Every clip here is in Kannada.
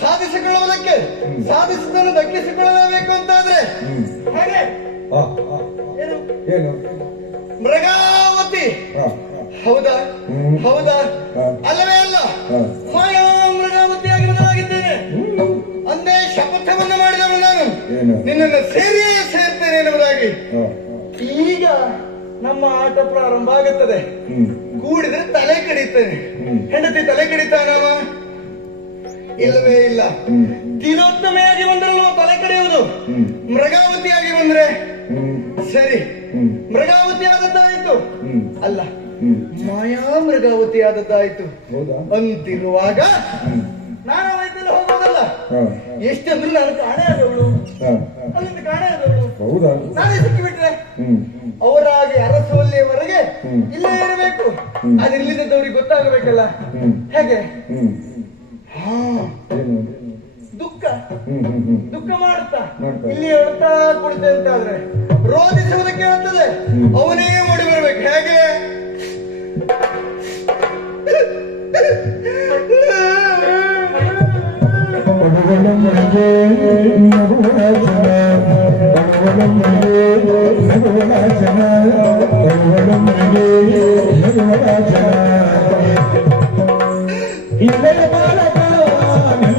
ಸಾಧಿಸಿಕೊಳ್ಳುವುದಕ್ಕೆ ಸಾಧಿಸಿದನ್ನು ದಕ್ಕಿಸಿಕೊಳ್ಳಬೇಕು ಅಂತಾದ್ರೆ? ಹಾಗೆ? ಏನು? ಏನು? ಮೃಗಾವತಿ. ಹೌದಾ? ಹೌದಾ? ಅಲ್ಲವೇ ಅಲ್ಲ. ಮಾಯಾ ಮೃಗಾವತಿಯಾಗಿ ಬದಲಾಗಿದ್ದೇನೆ ಅಂದೇ ಶಪಥವನ್ನು ಮಾಡಿದವನು ನಾನು. ಏನು? ನಿನ್ನನ್ನು ಸೇರಿಯೇ ಸೇರ್ತೇನೆ ಎನ್ನುವುದಾಗಿ. ಈಗ ನಮ್ಮ ಆಟ ಪ್ರಾರಂಭ ಆಗುತ್ತದೆ. ಕೂಡಿದ್ರೆ ತಲೆ ಕಡಿತೇನೆ. ಹೆಂಡತಿ ತಲೆ ಕಡಿತಾನವ. ದಿನೋತ್ತಮೆಯಾಗಿ ಬಂದ್ರಲ್ವ ತಲೆ ಕಡಿಯುವುದು. ಮೃಗಾವತಿಯಾಗಿ ಬಂದ್ರೆ? ಸರಿ. ಮೃಗಾವತಿ ಆದದ್ದಾಯ್ತು ಅಲ್ಲ. ಮಾಯಾ ಮೃಗಾವತಿ ಆದದ್ದಾಯ್ತು ಹೌದಾ? ಅಂತಿರುವಾಗ ನಾನು ವೈದ್ಯರು ಹೋಗೋದಲ್ಲ. ಎಷ್ಟಂದ್ರೆ ನಾನು ಕಾಣೆ ಆದವಳು. ಅಲ್ಲಿಂದ ಕಾಣೆ ಆದವಳು. ಹೌದಾ? ನಾನೇ ಸಿಕ್ಕಿಬಿಟ್ರೆ? ಅವರಾಗಿ ಅರಸುವಲ್ಲಿಯವರೆಗೆ. ಇಲ್ಲೇ ಇರಬೇಕು. ಹ್ಮ್. ಅದಿಲ್ಲದವ್ರಿಗೆ ಗೊತ್ತಾಗಬೇಕಲ್ಲ. ಹೇಗೆ? ಹಾ. ದುಃಖ. ದುಃಖ ಮಾಡುತ್ತಾ ಮಾಡ್ತಾ. ಇಲ್ಲಿ ಹೇಳ್ತಾ ಕುಡಿತೆ ಅಂತ ಆದ್ರೆ ರೋಧಿಸುವುದಕ್ಕೆ ಹೇಳ್ತದೆ. ಅವನೇ ಓಡಿ ಬರ್ಬೇಕು. ಹೇಗೆ? ಪಡುವಳಂಬಳಿಗೆ ನಗುವಳ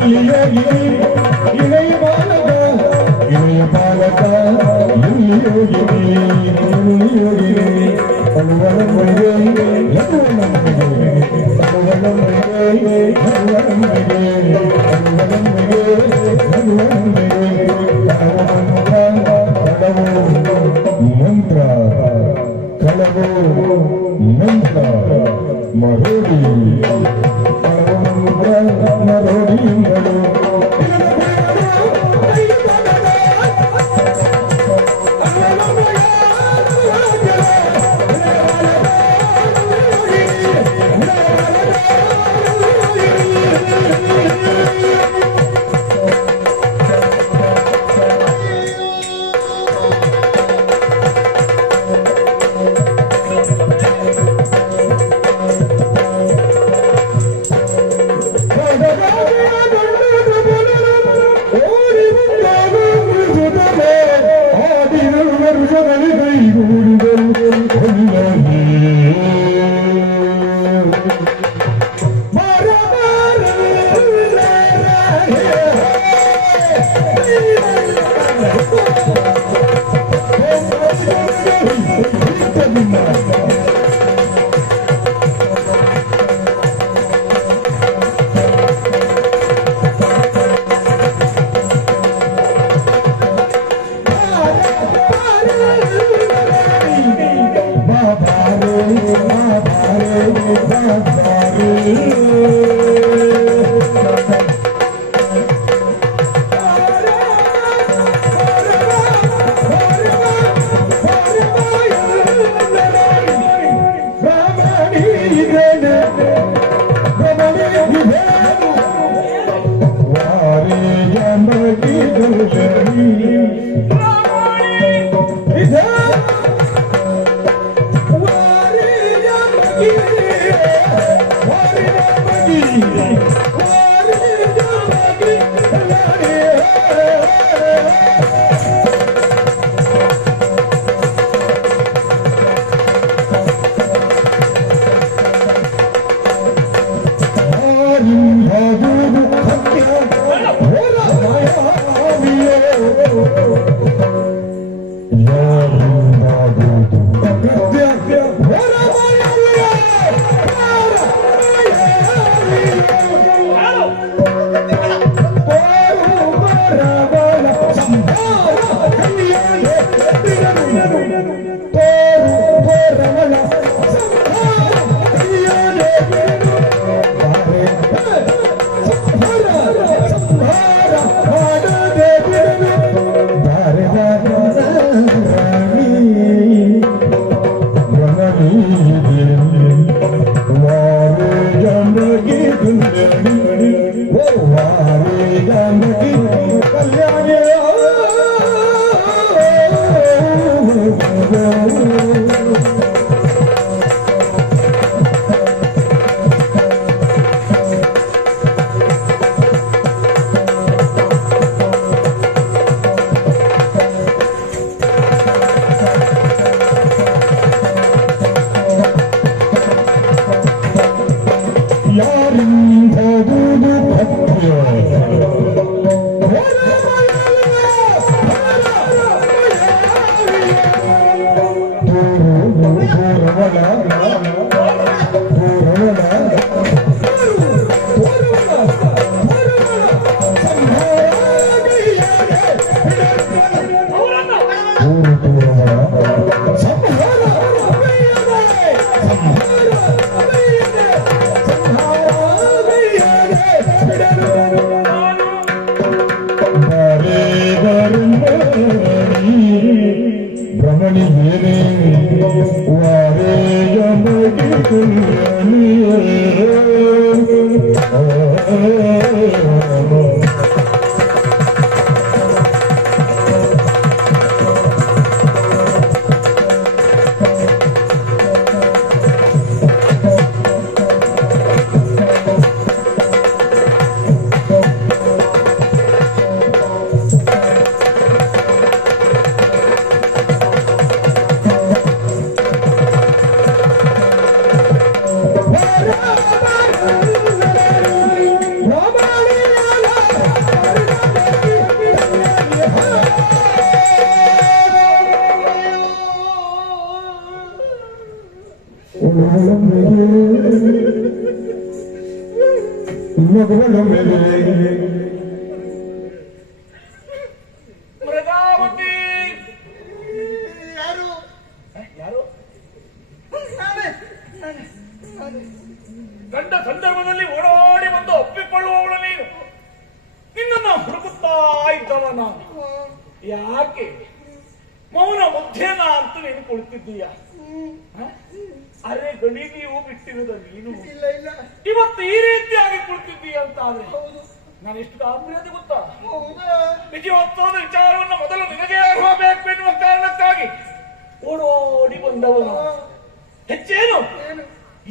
ಜನ ಪಡುವಳಂಬಳಿಗೆ ನಗುವಳ ಜನ ಪಡುವಳಂಬಳಿಗೆ Sống ಇವತ್ತು ಈ ರೀತಿಯಾಗಿ ಕುಳಿತಿದ್ದೀಯ ಅಂತ ಆದ್ರೆ ನಾನು ಎಷ್ಟು ಅದು ಗೊತ್ತಾ? ಹೌದಾ. ನಿಜವತ್ತಾದ ವಿಚಾರವನ್ನು ಮೊದಲು ನಿನಗೆ ಆಗಬೇಕು ಎನ್ನುವ ಕಾರಣಕ್ಕಾಗಿ ಓಡೋಡಿ ಬಂದವನು. ಹೆಚ್ಚೇನು?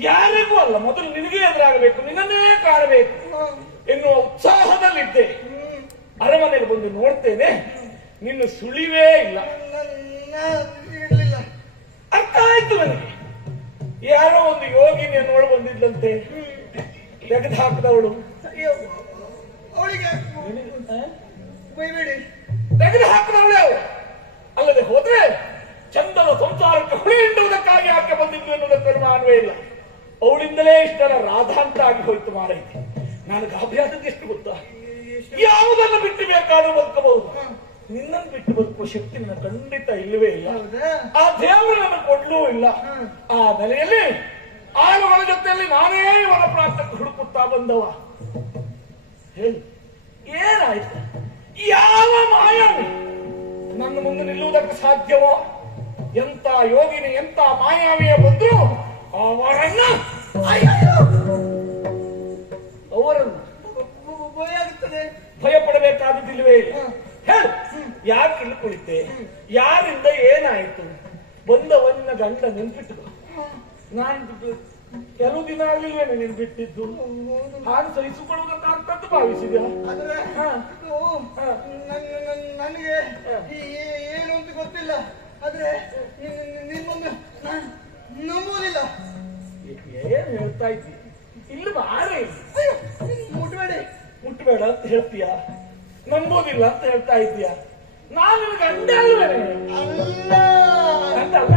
ಯಾರಿಗೂ ಅಲ್ಲ ಮೊದಲು ನಿನಗೆ ಎದುರಾಗಬೇಕು ನಿನ್ನನ್ನೇ ಕಾಣಬೇಕು ಎನ್ನುವ ಉತ್ಸಾಹದಲ್ಲಿದ್ದೆ. ಅರಮನೆಗೆ ಬಂದು ನೋಡ್ತೇನೆ ನಿನ್ನ ಸುಳಿವೇ ಇಲ್ಲ. ಅರ್ಥ ಆಯ್ತು ನನಗೆ. ಯಾರೋ ಒಂದು ಯೋಗಿನಿಯನ್ನು ಒಳಗೊಂಡಿದ್ದಂತೆ ಬಂದಿದ್ಲಂತೆ. ತೆಗೆದು ಹಾಕಿದವಳು. ಅವಳಿಗೆ ಬೈಬೇಡಿ ತೆಗೆದು ಹಾಕಿದವಳೆ ಅಲ್ಲದೆ ಹೋದ್ರೆ ಚಂದನ ಸಂಸಾರಕ್ಕೆ ಹುಳಿ ಹಿಂಡುವುದಕ್ಕಾಗಿ ಆಕೆ ಬಂದಿದ್ದು ಎನ್ನುವುದಕ್ಕೆ ಅನುಮಾನವೇ ಇಲ್ಲ. ಅವಳಿಂದಲೇ ಇಷ್ಟರ ರಾಧಾಂತ ಆಗಿ ಹೋಯ್ತು ಮಾರೈತಿ. ನನಗೆ ಅಭ್ಯಾಸಕ್ಕೆ ಎಷ್ಟು ಗೊತ್ತಾ? ಯಾವುದನ್ನು ಬಿಟ್ಟು ಬೇಕಾದ್ರೂ ಬದುಕಬಹುದು. ನಿನ್ನನ್ನು ಬಿಟ್ಟು ಬದುಕುವ ಶಕ್ತಿ ನನ್ನ ಖಂಡಿತ ಇಲ್ಲವೇ ಇಲ್ಲ. ಆ ದೇವರು ನನಗೆ ಕೊಡ್ಲೂ ಇಲ್ಲ. ಆ ನೆಲೆಯಲ್ಲಿ ಆಳುಗಳ ಜೊತೆಯಲ್ಲಿ ನಾನೇ ಇವರ ಪ್ರಾಂತಕ್ಕೆ ಹುಡುಕುತ್ತಾ ಬಂದವ. ಹೇಳಿ ಏನಾಯ್ತು? ಯಾವ ಮಾಯಾವಿ? ನನ್ನ ಮುಂದೆ ನಿಲ್ಲುವುದಕ್ಕೆ ಸಾಧ್ಯವೋ? ಎಂತ ಯೋಗಿನಿ ಎಂತ ಮಾಯಾವಿಯ ಬಂದ್ರು? ಅವರನ್ನ ಅವರನ್ನು ಭಯ ಆಗುತ್ತದೆ ಭಯ ಪಡಬೇಕಾದದಿಲ್ವೇ ಹೇಳು. ಯಾಕೆ ಕುಳಿತೆ ಯಾರಿಂದ ಏನಾಯ್ತು? ಬಂದವನ್ನ ಗಂಡ ನೆನ್ಪಿಟ್ಟು ನಾನು ಕೆಲವು ದಿನ ಆಗಲಿಲ್ವೇನೆ ನೀನ್ ಬಿಟ್ಟಿದ್ದು. ಹಾಗೆ ಸಹಿಸಿಕೊಳ್ಳುವುದಕ್ಕಂತದ್ದು ಭಾವಿಸಿದ್ಯಾ? ಭಾವಿಸಿದ ನನ್- ನನಗೆ ಏನು ಅಂತ ಗೊತ್ತಿಲ್ಲ. ಆದ್ರೆ ನಿಮ್ಮನ್ನು ನಾನು ನಂಬುವುದಿಲ್ಲ ಏನ್ ಹೇಳ್ತಾ ಇದ್ದಿ? ಇಲ್ಲ. ಬಾರೆ ಅಯ್ಯೋ, ಮುಟ್ಬೇಡಿ. ಮುಟ್ಬೇಡ ಅಂತ ಹೇಳ್ತೀಯ? ನಂಬೋದಿಲ್ಲ ಅಂತ ಹೇಳ್ತಾ ಇದ್ದೀಯ? ನಾನು ನಿನ್ನ ಗಂಡ ಅಲ್ವೇನೆ? ಅಲ್ಲ. ಅಲ್ಲ?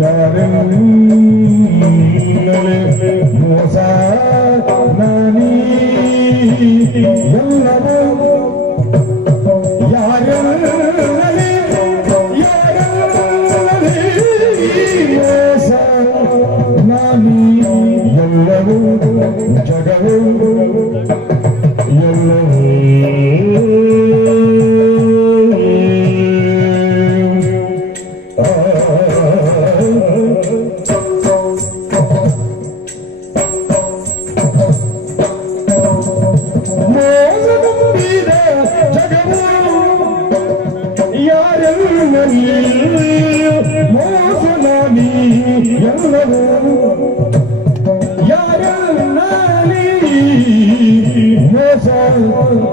ಯಾರೆಲ್ಲೇ ಮೋಸ ನಾನೀ ಮೋಸ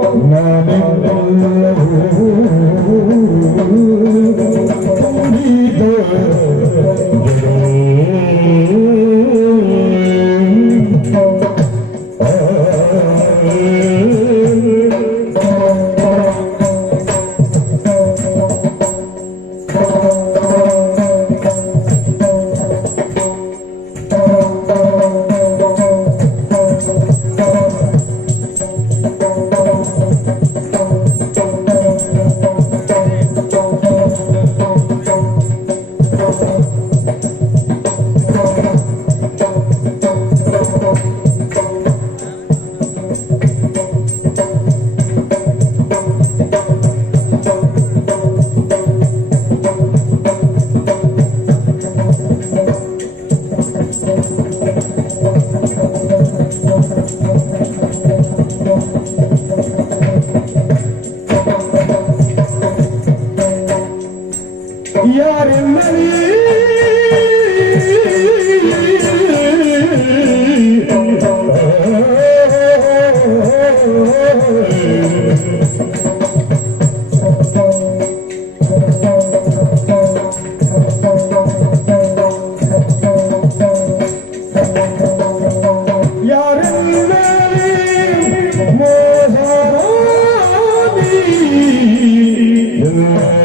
night.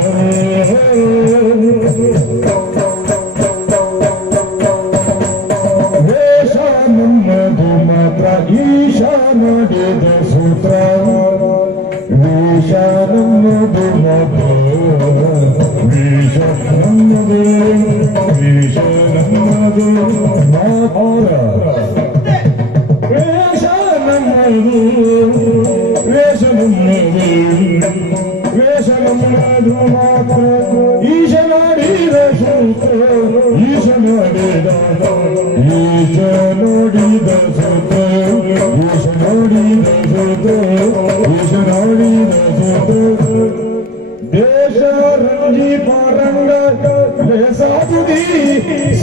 श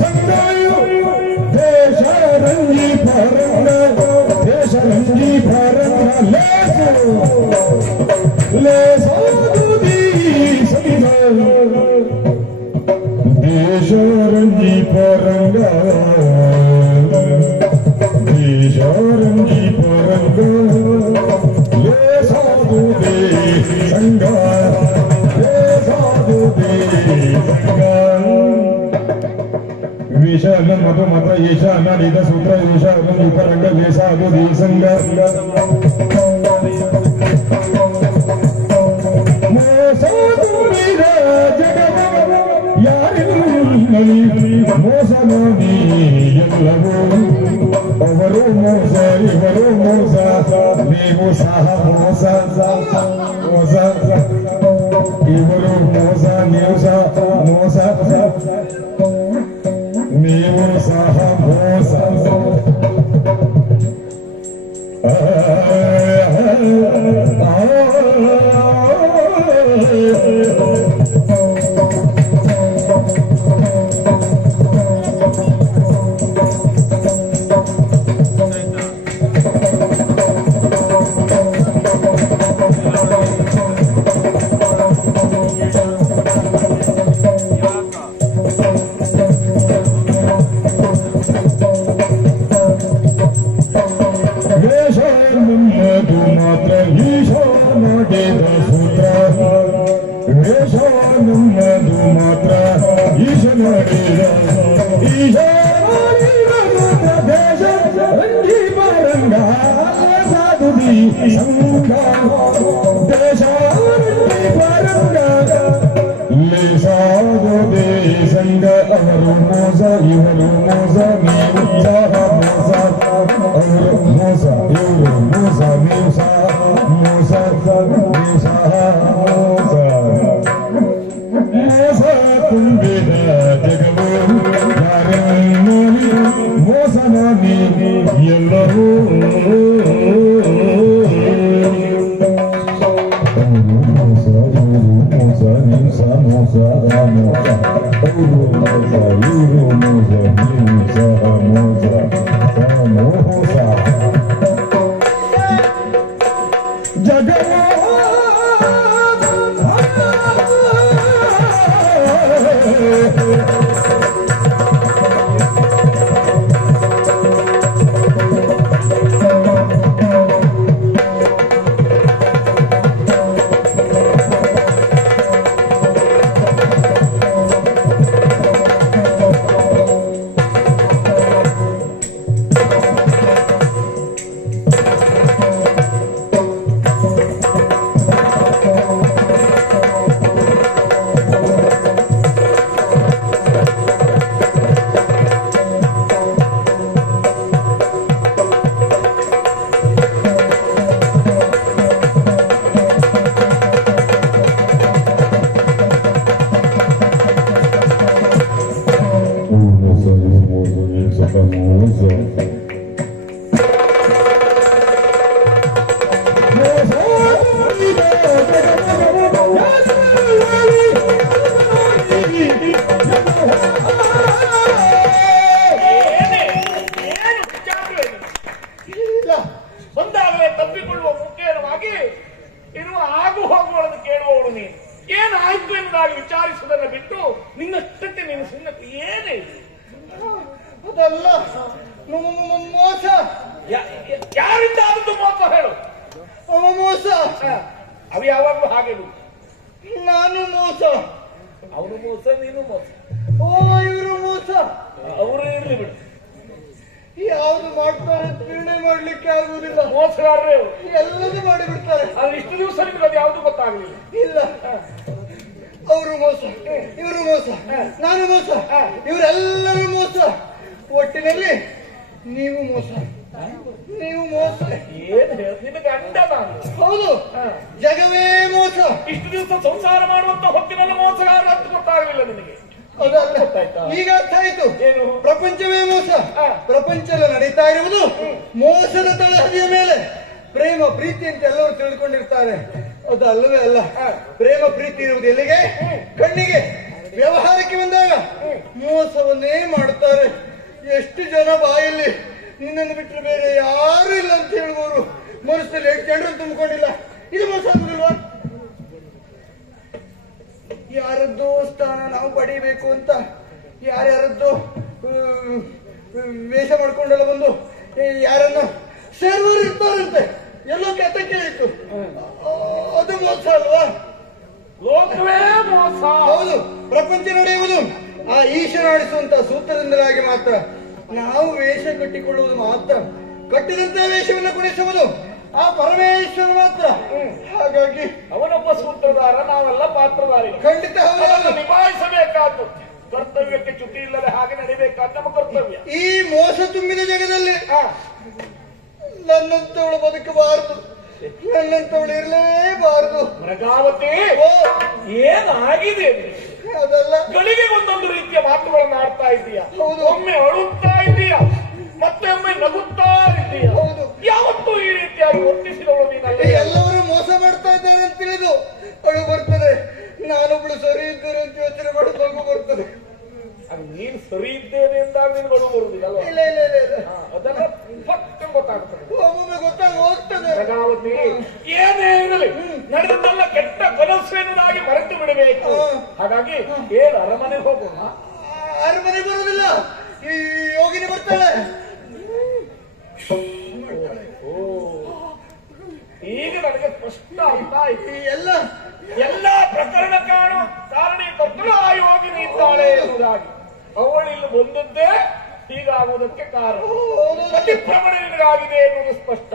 యశాన లిద సూత్ర యశాన ఉపరంగ వేషాము దేశంగ మోసలోని ఎల్లవూ ఎవరు మోస ఎవరు మోస మేము సహమో Hello. ಸುಮ್ಮನೆ ಏನೇ? ಅದಲ್ಲ ಮೋಸ. ಯಾರಿಂದ ಆದದ್ದು ಮೋಸ ಹೇಳು. ಅವನು ಮೋಸ. ಅವು ಯಾವಾಗಲೂ ಹಾಗೆ. ನಾನು ಮೋಸ. ಅವನು ಮೋಸ ನೀನು ಮೋಸ. ಓ ಇವರು ಮೋಸ. ಅವರು ಇರ್ಲಿ ಬಿಡು. ಯಾವ್ದು ಮಾಡ್ತಾರೆ ನಿರ್ಣಯ ಮಾಡ್ಲಿಕ್ಕೆ ಆಗುದಿಲ್ಲ ಮೋಸಗಾರರು ಎಲ್ಲದೂ ಮಾಡಿಬಿಡ್ತಾರೆ. ಅದು ಇಷ್ಟು ದಿವಸ ನಿಮ್ಗೆ ಅದು ಯಾವುದು ಗೊತ್ತಾಗ್ಲಿಲ್ಲ. ಇಲ್ಲ. ಅವರು ಮೋಸ. ಇವರು ಮೋಸ. ನಾನು ಮೋಸ. ಇವರೆಲ್ಲರೂ ಮೋಸ. ಒಟ್ಟಿನಲ್ಲಿ ನೀವು ಮೋಸ. ನೀವು ಮೋಸ. ಗಂಡ ನಾನು. ಹೌದು. ಜಗವೇ ಮೋಸ. ಇಷ್ಟು ದಿವಸ ಸಂಸಾರ ಮಾಡುವಂತ ಹೊತ್ತಿನಲ್ಲಿ ಮೋಸಗಾರ ಅಂತ ಗೊತ್ತಾಗಲಿಲ್ಲ ನಿನಗೆ. ಗೊತ್ತಾಯ್ತಾ? ಈಗ ಅರ್ಥ ಆಯ್ತು. ಏನು? ಪ್ರಪಂಚವೇ ಮೋಸ. ಪ್ರಪಂಚ ನಡೀತಾ ಇರುವುದು ಮೋಸದ ತಳಹದಿಯ ಮೇಲೆ. ಪ್ರೇಮ ಪ್ರೀತಿ ಅಂತ ಎಲ್ಲರೂ ತಿಳ್ಕೊಂಡಿರ್ತಾರೆ. ಅದು ಅಲ್ಲವೇ ಅಲ್ಲ. ಪ್ರೇಮ ಪ್ರೀತಿ ಇರುವುದು ಎಲ್ಲಿಗೆ? ಕಣ್ಣಿಗೆ. ವ್ಯವಹಾರಕ್ಕೆ ಬಂದಾಗ ಮೋಸವನ್ನೇ ಮಾಡುತ್ತಾರೆ. ಎಷ್ಟು ಜನ ಬಾಯಲ್ಲಿ ನಿನ್ನನ್ನು ಬಿಟ್ಟರೆ ಬೇರೆ ಯಾರು ಇಲ್ಲ ಅಂತ ಹೇಳುವವರು ಮನಸ್ಸಲ್ಲಿ ಎಷ್ಟು ಜನರು ತುಂಬಿಕೊಂಡಿಲ್ಲ. ಇದು ಮೋಸ ಆಗುದಿಲ್ವಾ? ಯಾರದ್ದು ಸ್ಥಾನ ನಾವು ಪಡಿಬೇಕು ಅಂತ ಯಾರ್ಯಾರದ್ದು ವೇಷ ಮಾಡ್ಕೊಂಡೆಲ್ಲ ಬಂದು ಯಾರನ್ನ ಸರ್ವರ್ ಇರ್ತಾರಂತೆ. ಎಲ್ಲೋ ಕೆತ್ತ ಕೇಳಿತ್ತು ಅದು ಮೋಸ ಅಲ್ವಾ ಲೋಕವೇ ಮೋಸ. ಹೌದು ಪ್ರಪಂಚ ನಡೆಯುವುದು. ಆ ಈಶನಾಡಿಸುವಂತ ಸೂತ್ರದಿಂದಲಾಗಿ ಮಾತ್ರ ನಾವು ವೇಷ ಕಟ್ಟಿಕೊಳ್ಳುವುದು ಮಾತ್ರ. ಕಟ್ಟಿದಂತ ವೇಷವನ್ನು ಕೊಡಿಸುವುದು ಆ ಪರಮೇಶ್ವರ ಮಾತ್ರ. ಹಾಗಾಗಿ ಅವನೊಬ್ಬ ಸೂತ್ರಧಾರ ನಾವೆಲ್ಲ ಪಾತ್ರಧಾರಿ. ಖಂಡಿತ ನಿಭಾಯಿಸಬೇಕಾದ್ದು. ಕರ್ತವ್ಯಕ್ಕೆ ಚ್ಯುತಿ ಇಲ್ಲದೆ ಹಾಗೆ ನಡಿಬೇಕಾದ ನಮ್ಮ ಕರ್ತವ್ಯ. ಈ ಮೋಸ ತುಂಬಿದ ಜಗದಲ್ಲಿ ನನ್ನಂತವಳು ಬದುಕಬಾರದು. ನನ್ನಂತವಳು ಇರಲೇಬಾರದು ಮೃಗಾವತಿ ಏನಾಗಿದೆ? ಅದಲ್ಲ. ಗಳಿಗೆ ಒಂದೊಂದು ರೀತಿಯ ಮಾತುಗಳನ್ನು ಆಡ್ತಾ ಇದ್ದೀಯ? ಹೌದು. ಒಮ್ಮೆ ಅಳುತ್ತಾ ಇದೀಯ ಮತ್ತೆ ಒಮ್ಮೆ ನಗುತ್ತಾ ಇದೀಯ ಹೌದು. ಯಾವತ್ತೂ ಈ ರೀತಿಯಾಗಿ ವರ್ತಿಸಿದವಳು ನೀನಲ್ಲ ಎಲ್ಲರೂ ಮೋಸ ಮಾಡ್ತಾ ಇದ್ದಾರೆ ಅಂತ ತಿಳಿದು ಅಳು ಬರ್ತದೆ. ನಾನೊಬ್ಳು ಸರಿ ಇದ್ದೇನೆ ಅಂತ ಯೋಚನೆ ಮಾಡೋದು ಬರ್ತದೆ. ನೀನು ಸರಿ ಇದ್ದೇನೆ ಅಂದಾಗ ನಿನ್ ಬಡು ಬರುವುದಿಲ್ಲ ಅಲ್ವಾ? ಇಲ್ಲ ಇಲ್ಲ ಇಲ್ಲ ಇಲ್ಲ. ಹಾ, ಅದೆಲ್ಲ ಪಕ್ಕ ಗೊತ್ತಾಗ್ತದೆ. ಒಮ್ಮೊಮ್ಮೆ ಗೊತ್ತಾಗಿ ಹೋಗ್ತದೆ. ಏನೇ ಇರಲಿ ನಡೆದಲ್ಲ ಕೆಟ್ಟ ಕನಸು ಎನ್ನುವುದಾಗಿ ಮರೆತು ಬಿಡಬೇಕು. ಹಾಗಾಗಿ ಏನ್ ಅರಮನೆ ಹೋಗೋಣ ಅರಮನೆ ಬರೋದಿಲ್ಲ. ಬರುದಿಲ್ಲ ಈ ಯೋಗಿನಿ ಬರ್ತಾಳೆ. ಓ ಈಗ ನನಗೆ ಸ್ಪಷ್ಟ ಅರ್ಥ ಆಯ್ತು. ಈ ಎಲ್ಲ ಎಲ್ಲ ಪ್ರಕರಣ ಕಾರಣ ಕಾರಣೀಕರ್ತಳು ಆ ಯೋಗಿನಿ ಇದ್ದಾಳೆ ಎಂಬುದಾಗಿ ಅವಳಿಲ್ಲಿ ಬಂದದ್ದೇ ಹೀಗಾಗುವುದಕ್ಕೆ ಕಾರಣ. ಹೌದು. ಅತಿಕ್ರಮಣ ನಿನಗಾಗಿದೆ ಎನ್ನುವುದು ಸ್ಪಷ್ಟ.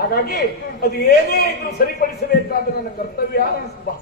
ಹಾಗಾಗಿ ಅದು ಏನೇ ಇದ್ರು ಸರಿಪಡಿಸಬೇಕಾದ ನನ್ನ ಕರ್ತವ್ಯ. ಬಾ,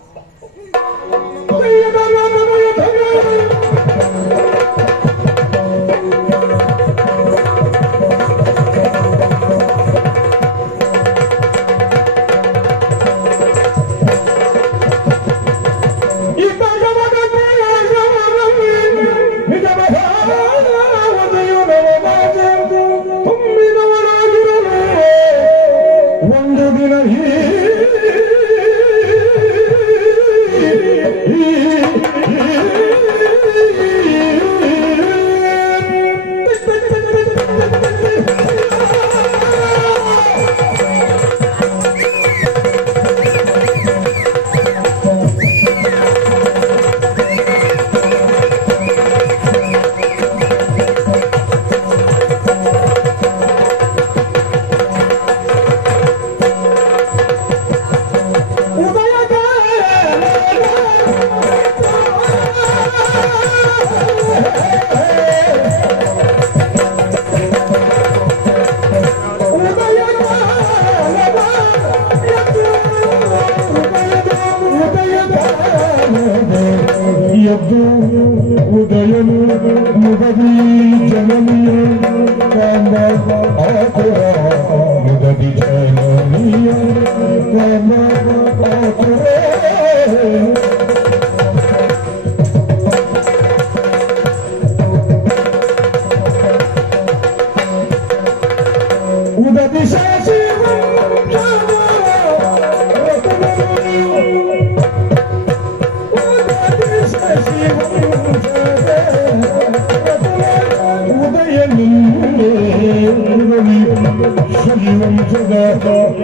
سوين جڳا رو